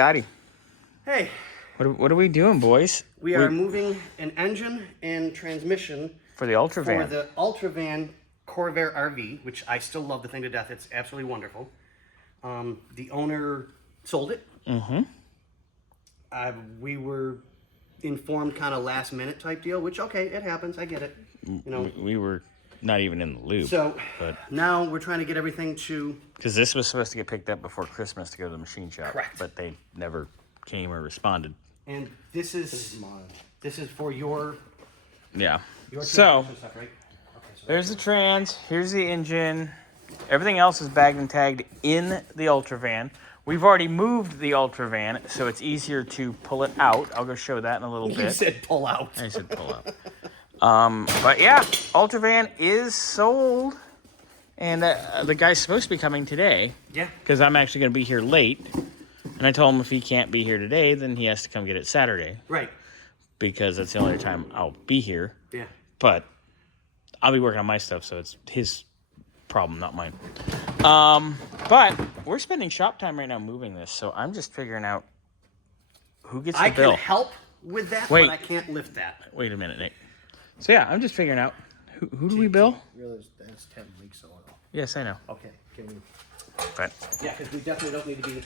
Scotty, Hey, what are we doing, boys? we are moving an engine and transmission For the Ultravan. for the Ultravan Corvair RV, which I still love the thing to death. It's absolutely wonderful. The owner sold it. Mm-hmm. We were informed kind of last minute type deal, which, okay, it happens. I get it. You know. We were not even in the loop. So but now we're trying to get everything to... because this was supposed to get picked up before Christmas to go to the machine shop. Correct. But they never came or responded. And this is for your... Yeah. Your So, transmission stuff, right? Okay, so there's the trans. Here's the engine. Everything else is bagged and tagged in the Ultravan. We've already moved the Ultravan, so it's easier to pull it out. I'll go show that in a little bit. You said pull out. I said pull out. But yeah, Ultravan is sold. And the guy's supposed to be coming today. Yeah. Because I'm actually going to be here late. And I told him if he can't be here today, then he has to come get it Saturday. Right. Because that's the only time I'll be here. Yeah. But I'll be working on my stuff, so it's his problem, not mine. But we're spending shop time right now moving this, so I'm just figuring out who gets the bill. I can help with that, Wait. but I can't lift that. Wait a minute, Nick. So yeah, I'm just figuring out who do we bill? Really, that's 10 weeks old. Yes, I know. Okay. But Yeah, because we definitely don't need to be